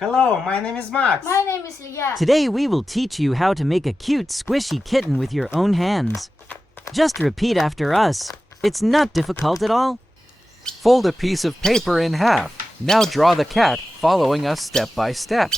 Hello, my name is Max. My name is Lia. Today we will teach you how to make a cute squishy kitten with your own hands. Just repeat after us. It's not difficult at all. Fold a piece of paper in half. Now draw the cat, following us step by step.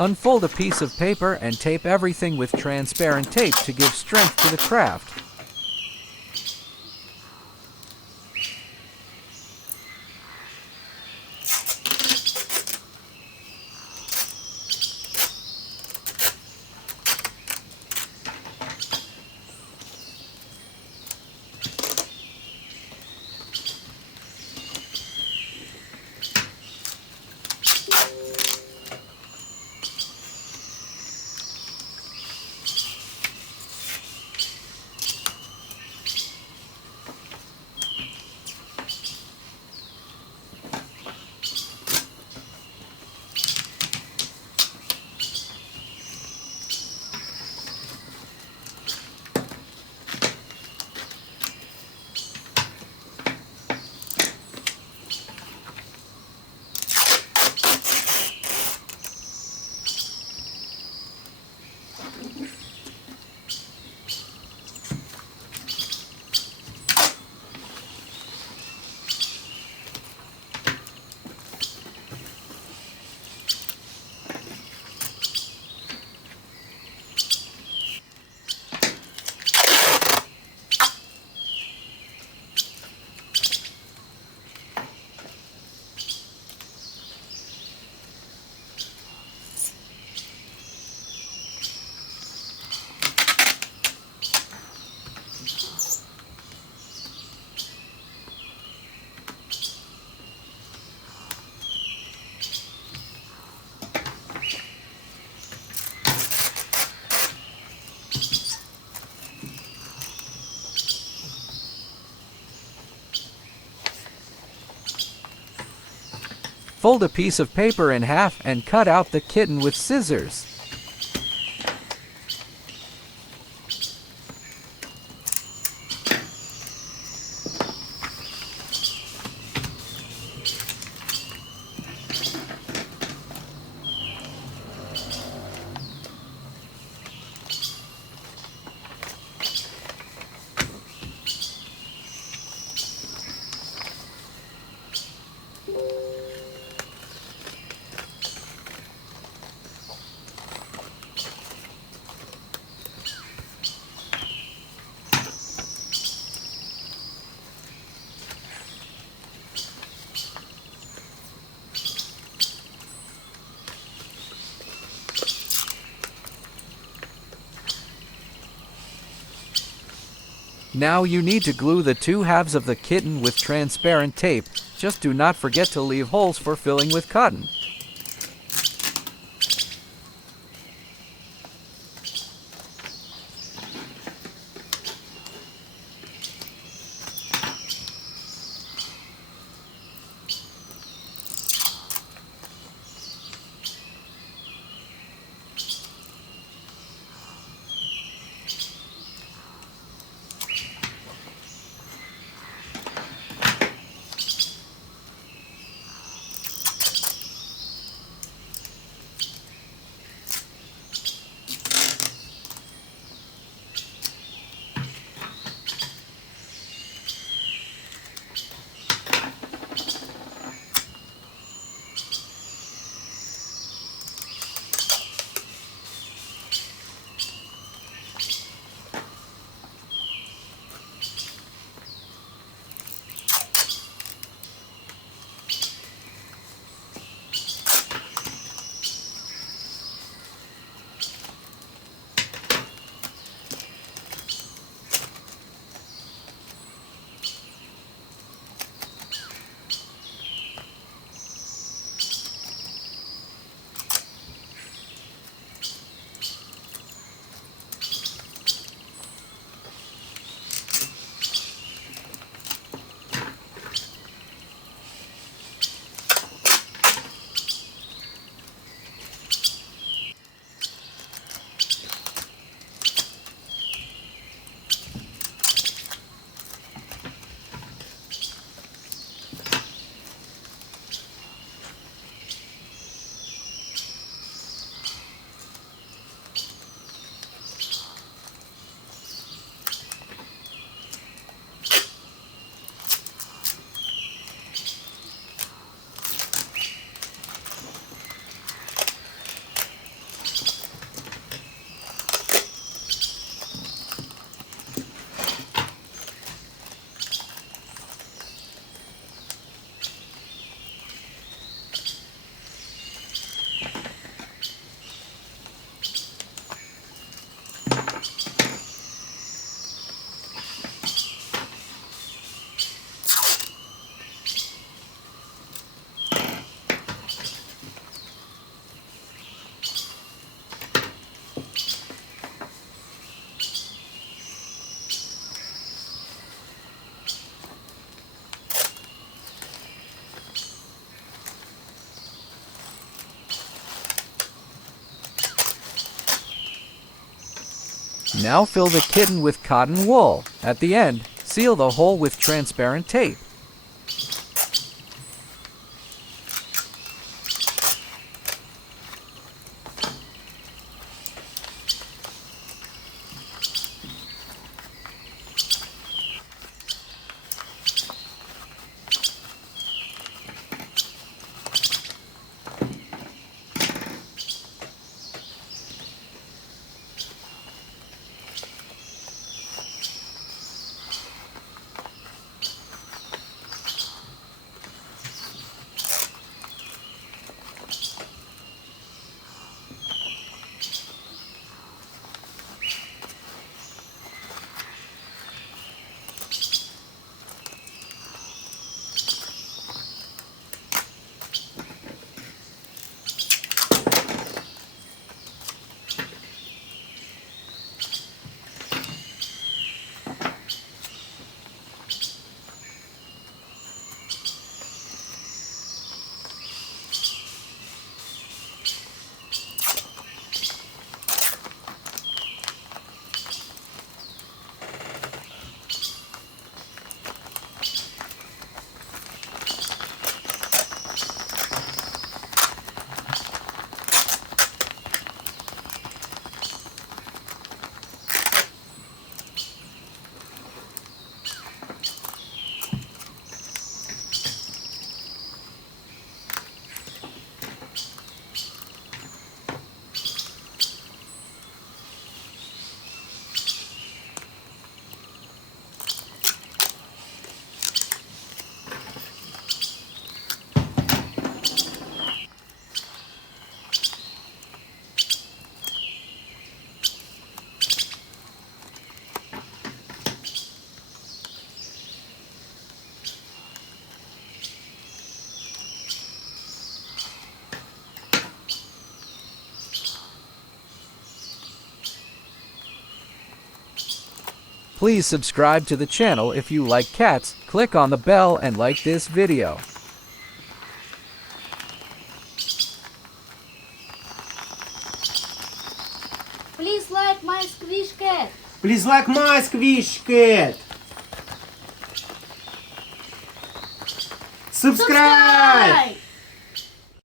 Unfold a piece of paper and tape everything with transparent tape to give strength to the craft. Fold a piece of paper in half and cut out the kitten with scissors. Now you need to glue the two halves of the kitten with transparent tape. Just do not forget to leave holes for filling with cotton. Now fill the kitten with cotton wool. At the end, seal the hole with transparent tape. Please subscribe to the channel if you like cats, click on the bell and like this video. Please like my squish cat. Please like my squish cat. Subscribe!